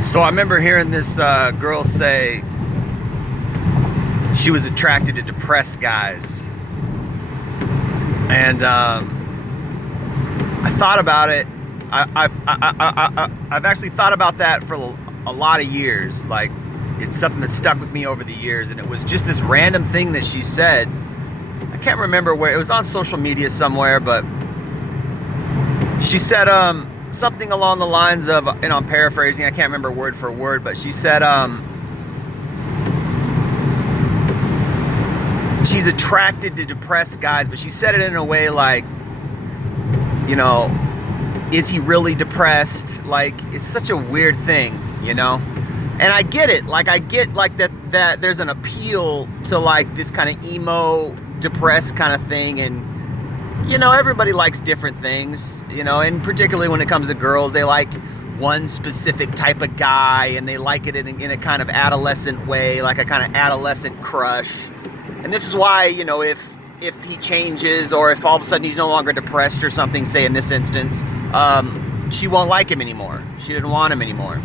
So I remember hearing this girl say she was attracted to depressed guys. And I thought about it. I've actually thought about that for a lot of years. Like, it's something that stuck with me over the years. And it was just this random thing that she said. I can't remember where. It was on social media somewhere, but she said something along the lines of, and I'm paraphrasing, I can't remember word for word, but she said she's attracted to depressed guys, but she said it in a way like, you know, is he really depressed? Like, it's such a weird thing, you know? And I get it. Like, I get like that there's an appeal to like this kind of emo, depressed kind of thing. And, you know, everybody likes different things, you know, and particularly when it comes to girls, they like one specific type of guy and they like it in a kind of adolescent way, like a kind of adolescent crush. And this is why, you know, if he changes or if all of a sudden he's no longer depressed or something, say in this instance, she won't like him anymore. She didn't want him anymore.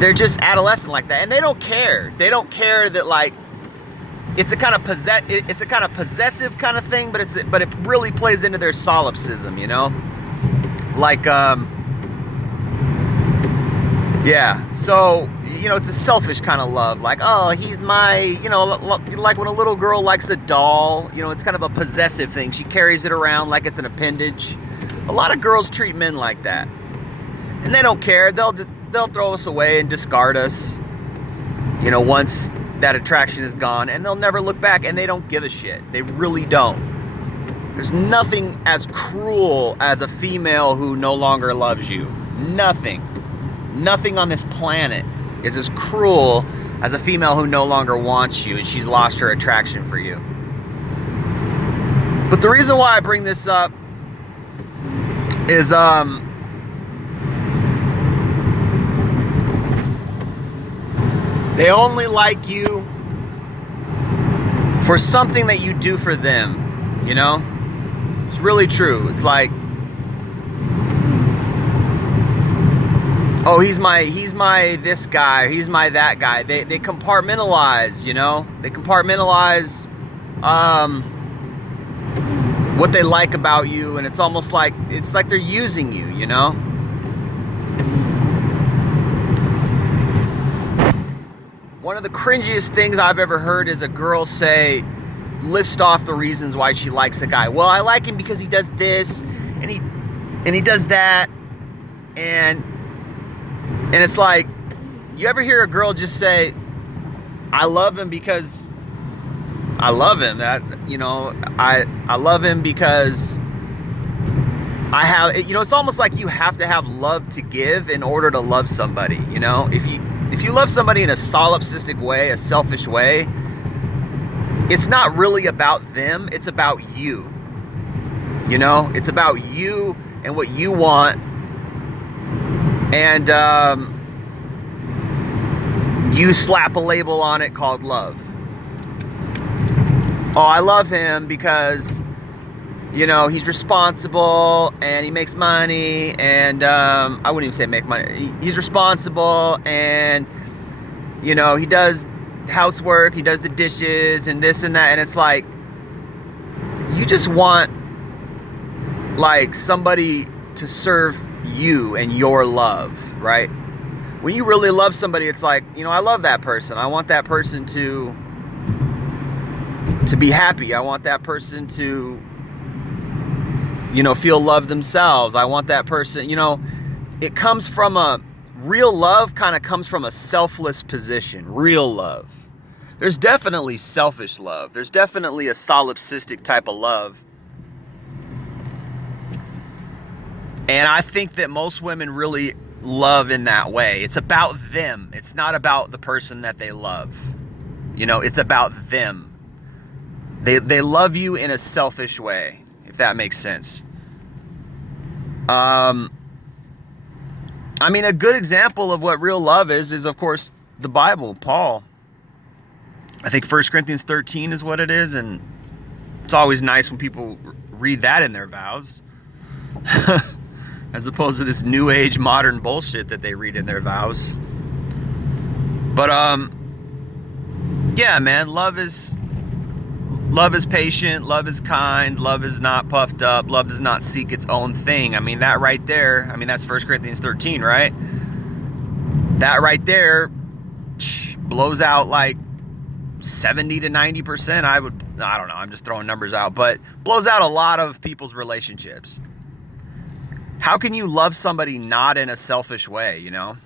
They're just adolescent like that, and they don't care. They don't care that, like, it's a kind of possessive kind of thing, but it really plays into their solipsism, you know? Like, yeah. So, you know, it's a selfish kind of love. Like, oh, he's my, you know, like when a little girl likes a doll, you know, it's kind of a possessive thing. She carries it around like it's an appendage. A lot of girls treat men like that, and they don't care. They'll throw us away and discard us, you know, once that attraction is gone, and they'll never look back, and they don't give a shit. They really don't. There's nothing as cruel as a female who no longer loves you. Nothing on this planet is as cruel as a female who no longer wants you and she's lost her attraction for you. But the reason why I bring this up is they only like you for something that you do for them, you know? It's really true. It's like, oh, he's my this guy, he's my that guy. They compartmentalize, you know? They compartmentalize what they like about you, and it's almost like they're using you, you know? One of the cringiest things I've ever heard is a girl list off the reasons why she likes a guy. Well, I like him because he does this, and he does that, and it's like, you ever hear a girl just say, I love him because I love him. That, you know, I love him because I have, you know, it's almost like you have to have love to give in order to love somebody, you know? If you love somebody in a solipsistic way, a selfish way, it's not really about them, it's about you. You know? It's about you and what you want. And you slap a label on it called love. Oh, I love him because, you know, he's responsible and he makes money, and I wouldn't even say make money. He's responsible, and, you know, he does housework, he does the dishes and this and that, and it's like, you just want like somebody to serve you and your love, right? When you really love somebody, it's like, you know, I love that person. I want that person to be happy. I want that person to, you know, feel loved themselves. I want that person, you know, it comes from real love kind of comes from a selfless position. Real love. There's definitely selfish love. There's definitely a solipsistic type of love. And I think that most women really love in that way. It's about them. It's not about the person that they love. You know, it's about them. They love you in a selfish way, if that makes sense. I mean, a good example of what real love is of course the Bible. Paul, I think 1 Corinthians 13 is what it is, and it's always nice when people read that in their vows. as opposed to this new age modern bullshit that they read in their vows. But yeah, man, love is patient, love is kind, love is not puffed up, love does not seek its own thing. I mean, that right there, I mean, that's 1 Corinthians 13, right? That right there blows out like 70 to 90%. I don't know, I'm just throwing numbers out, but blows out a lot of people's relationships. How can you love somebody not in a selfish way, you know?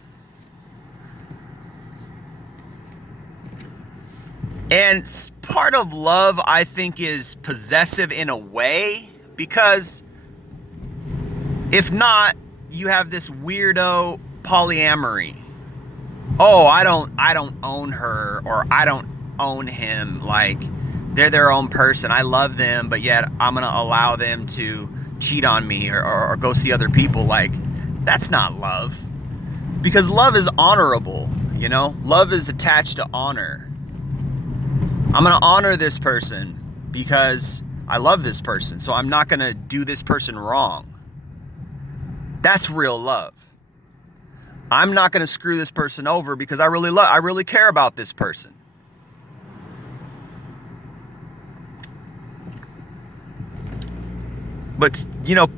And part of love, I think, is possessive in a way, because if not, you have this weirdo polyamory. Oh, I don't own her, or I don't own him. Like, they're their own person. I love them, but yet I'm going to allow them to cheat on me or go see other people. Like, that's not love. Because love is honorable, you know? Love is attached to honor. I'm going to honor this person because I love this person, so I'm not going to do this person wrong. That's real love. I'm not going to screw this person over because I really care about this person. But, you know,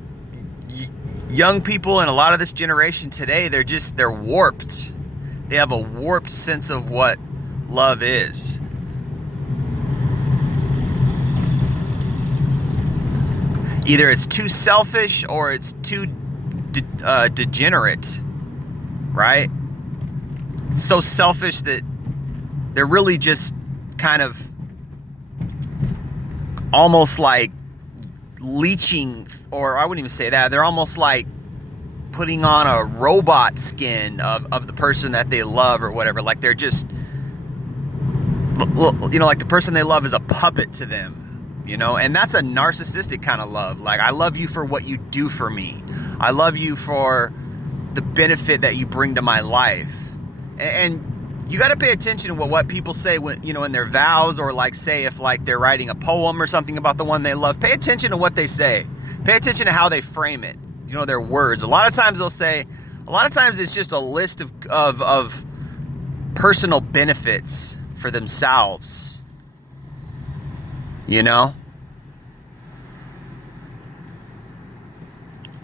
young people and a lot of this generation today, they're warped. They have a warped sense of what love is. Either it's too selfish or it's too degenerate, right? It's so selfish that they're really just kind of almost like leeching, or I wouldn't even say that. They're almost like putting on a robot skin of the person that they love or whatever. Like they're just, you know, like the person they love is a puppet to them. You know, and that's a narcissistic kind of love. Like, I love you for what you do for me. I love you for the benefit that you bring to my life. And you got to pay attention to what people say when, you know, in their vows, or like say if like they're writing a poem or something about the one they love. Pay attention to what they say. Pay attention to how they frame it. You know, their words. A lot of times it's just a list of personal benefits for themselves. You know?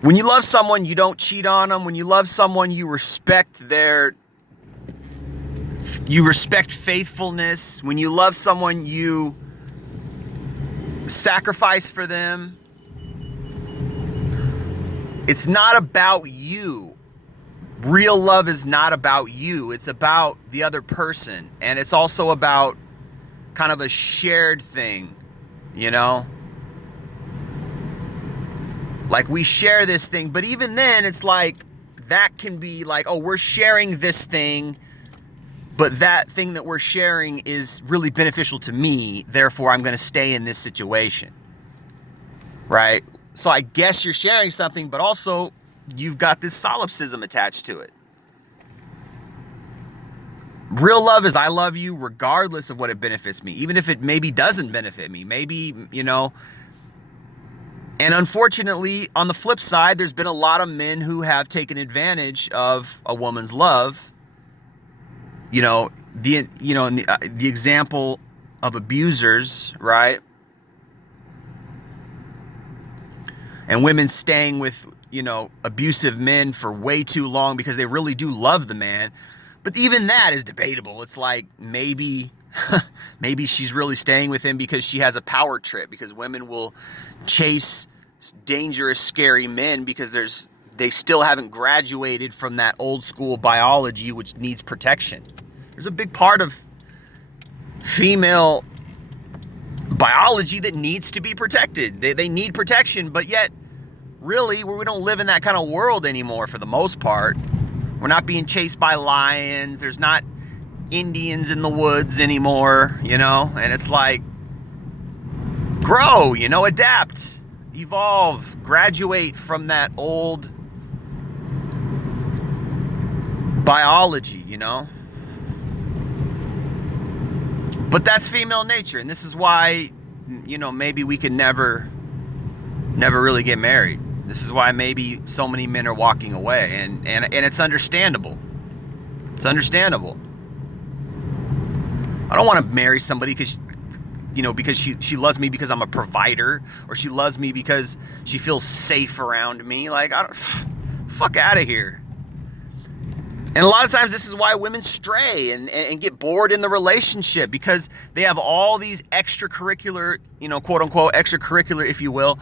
When you love someone, you don't cheat on them. When you love someone, you respect faithfulness. When you love someone, you sacrifice for them. It's not about you. Real love is not about you. It's about the other person. And it's also about kind of a shared thing, you know? Like, we share this thing, but even then it's like, that can be like, oh, we're sharing this thing, but that thing that we're sharing is really beneficial to me, therefore I'm going to stay in this situation, right? So I guess you're sharing something, but also you've got this solipsism attached to it. Real love is I love you regardless of what it benefits me, even if it maybe doesn't benefit me, maybe, you know. And unfortunately, on the flip side, there's been a lot of men who have taken advantage of a woman's love. You know, the example of abusers, right? And women staying with, you know, abusive men for way too long because they really do love the man. But even that is debatable. It's like, maybe she's really staying with him because she has a power trip, because women will chase dangerous, scary men because they still haven't graduated from that old school biology which needs protection. There's a big part of female biology that needs to be protected. They need protection, but yet really we don't live in that kind of world anymore for the most part. We're not being chased by lions. There's not Indians in the woods anymore, you know? And it's like, grow, you know, adapt, evolve, graduate from that old biology, you know? But that's female nature, and this is why, you know, maybe we could never really get married. This is why maybe so many men are walking away, and it's understandable. It's understandable. I don't want to marry somebody because she loves me because I'm a provider, or she loves me because she feels safe around me. Like, fuck out of here. And a lot of times this is why women stray and get bored in the relationship, because they have all these extracurricular, quote unquote, extracurricular, if you will,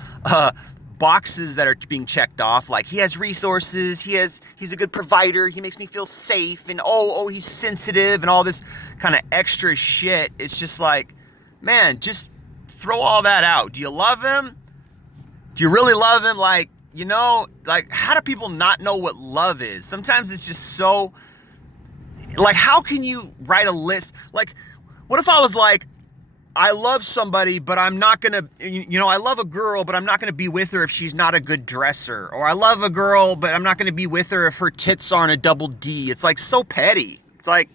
boxes that are being checked off. Like, he has resources, he's a good provider, he makes me feel safe, and he's sensitive, and all this kind of extra shit. It's just like, man, just throw all that out. Do you love him? Do you really love him? Like, how do people not know what love is? Sometimes it's just so, like, how can you write a list? Like, what if I was like, I love somebody, but I'm not gonna, I love a girl, but I'm not gonna be with her if she's not a good dresser. Or I love a girl, but I'm not gonna be with her if her tits aren't a double D. It's like so petty. It's like,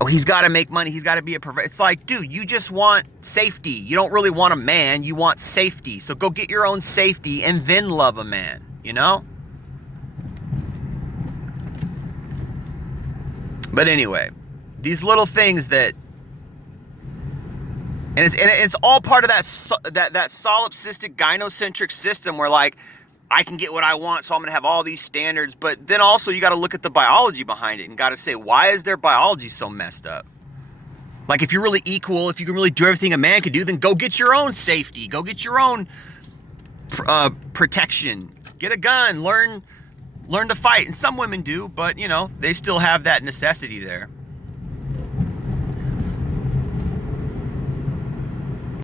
oh, he's gotta make money, he's gotta be a provider. It's like, dude, you just want safety. You don't really want a man, you want safety. So go get your own safety and then love a man, But anyway, these little things that, and it's all part of that solipsistic gynocentric system where, like, I can get what I want, so I'm gonna have all these standards. But then also you got to look at the biology behind it and got to say, why is their biology so messed up? Like, if you're really equal, if you can really do everything a man can do, then go get your own safety, go get your own protection, get a gun, learn to fight. And some women do, but they still have that necessity there.